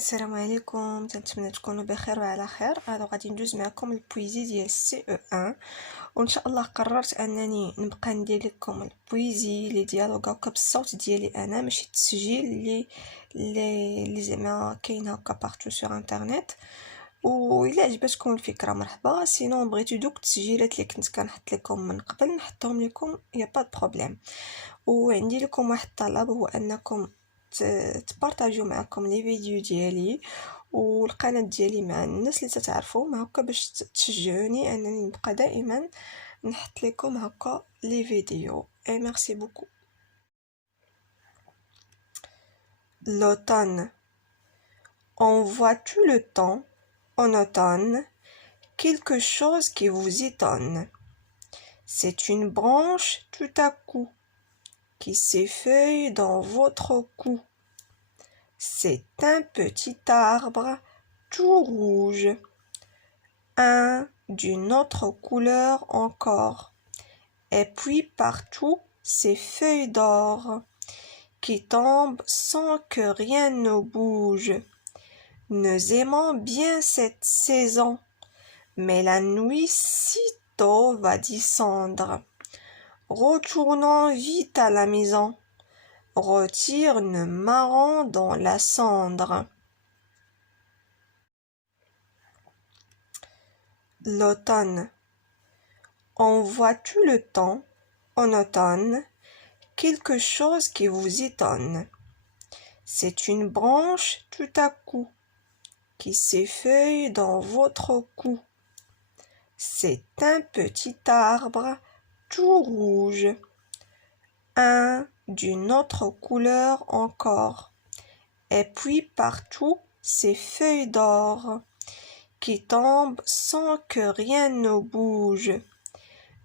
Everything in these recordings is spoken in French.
السلام عليكم، تنتمنى تكونوا بخير وعلى خير. غادي ندوز معكم البويزي ديال سي او 1 وان شاء الله قررت انني نبقى ندير لكم البويزي لي ديالوغ هكا بالصوت ديالي انا، ماشي التسجيل اللي زعما كاين هكا بارتو سور انترنت. وإلا عجبتكم الفكره مرحبا، سينو بغيتو دوك التسجيلات اللي كنت كنحط لكم من قبل نحطهم لكم، يا با بروبليم. وعندي لكم واحد الطلب، هو انكم تبارطاجيو معكم لي فيديو ديالي والقناه ديالي مع الناس اللي تتعرفوهم هكا، باش تشجعوني انني نبقى دائما نحط لكم هكا لي فيديو. اي ميرسي بوكو. L'automne. En vois-tu le temps en automne? Quelque chose qui vous étonne. C'est une branche tout à coup qui s'effeuille dans votre cou. C'est un petit arbre tout rouge, un d'une autre couleur encore, et puis partout ces feuilles d'or qui tombent sans que rien ne bouge. Nous aimons bien cette saison, mais la nuit sitôt va descendre. Retournons vite à la maison. Retire nos marrons dans la cendre. L'automne. En vois-tu le temps en automne? Quelque chose qui vous étonne. C'est une branche tout à coup qui s'effeuille dans votre cou. C'est un petit arbre tout rouge, un d'une autre couleur encore, et puis partout ces feuilles d'or qui tombent sans que rien ne bouge.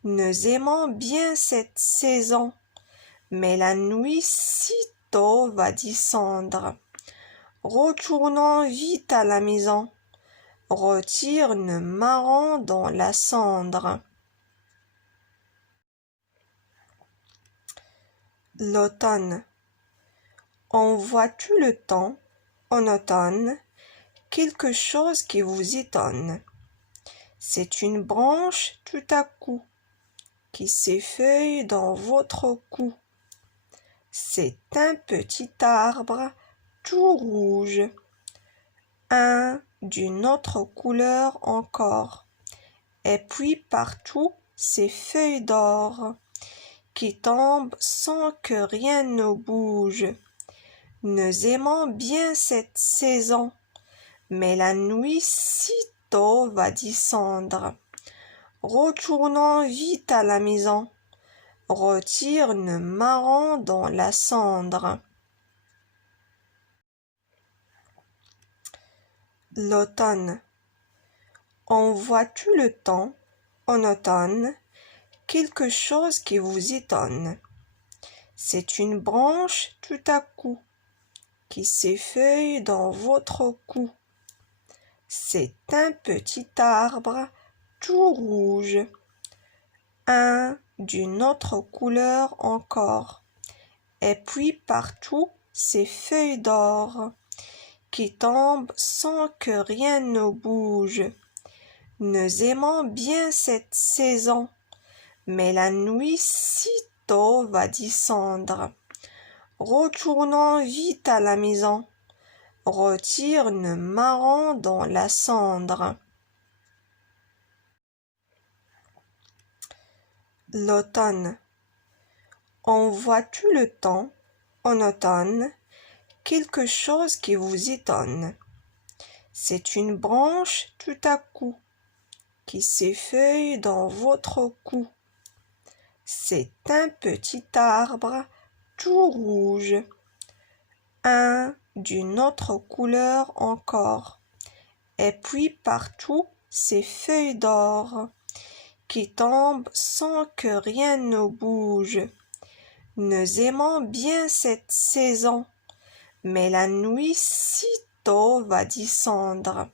Nous aimons bien cette saison, mais la nuit sitôt va descendre. Retournons vite à la maison. Retire nos marrons dans la cendre. L'automne. En vois-tu le temps en automne? Quelque chose qui vous étonne. C'est une branche tout à coup qui s'effeuille dans votre cou. C'est un petit arbre tout rouge, un d'une autre couleur encore, et puis partout ces feuilles d'or qui tombent sans que rien ne bouge. Nous aimons bien cette saison, mais la nuit sitôt va descendre. Retournons vite à la maison. Retire nos marrons dans la cendre. L'automne. En vois-tu le temps en automne? Quelque chose qui vous étonne. C'est une branche tout à coup qui s'effeuille dans votre cou. C'est un petit arbre tout rouge, un d'une autre couleur encore, et puis partout ces feuilles d'or qui tombent sans que rien ne bouge. Nous aimons bien cette saison, mais la nuit sitôt va descendre. Retournons vite à la maison. Retire nos marrons dans la cendre. L'automne. En vois-tu le temps en automne? Quelque chose qui vous étonne. C'est une branche tout à coup qui s'effeuille dans votre cou. C'est un petit arbre tout rouge, un d'une autre couleur encore, et puis partout ces feuilles d'or qui tombent sans que rien ne bouge. Nous aimons bien cette saison, mais la nuit sitôt va descendre.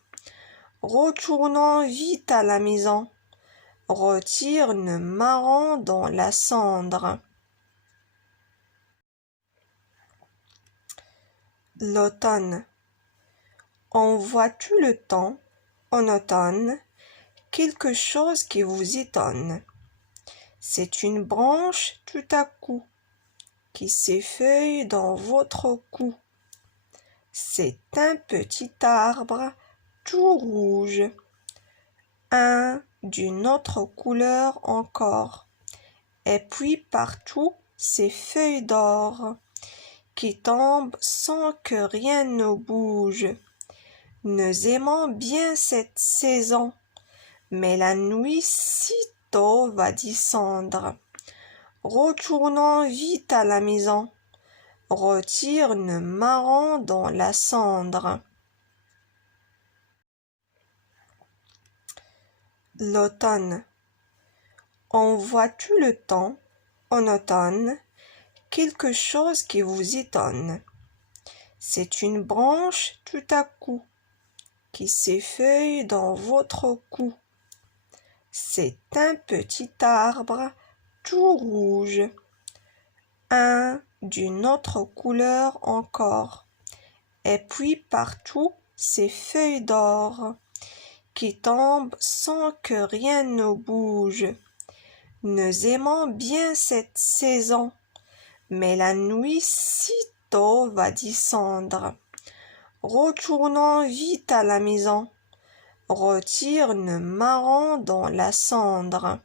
Retournons vite à la maison. Retire nos marrons dans la cendre. L'automne. En vois-tu le temps, en automne, quelque chose qui vous étonne? C'est une branche tout à coup qui s'effeuille dans votre cou. C'est un petit arbre tout rouge, un d'une autre couleur encore, et puis partout ces feuilles d'or qui tombent sans que rien ne bouge. Nous aimons bien cette saison, mais la nuit sitôt va descendre. Retournons vite à la maison, retire nos marrons dans la cendre. L'automne. En vois-tu le temps, en automne, quelque chose qui vous étonne? C'est une branche tout à coup qui s'effeuille dans votre cou. C'est un petit arbre tout rouge, un d'une autre couleur encore, et puis partout ces feuilles d'or qui tombent sans que rien ne bouge. Nous aimons bien cette saison, mais la nuit sitôt va descendre. Retournons vite à la maison, retire nos marrons dans la cendre.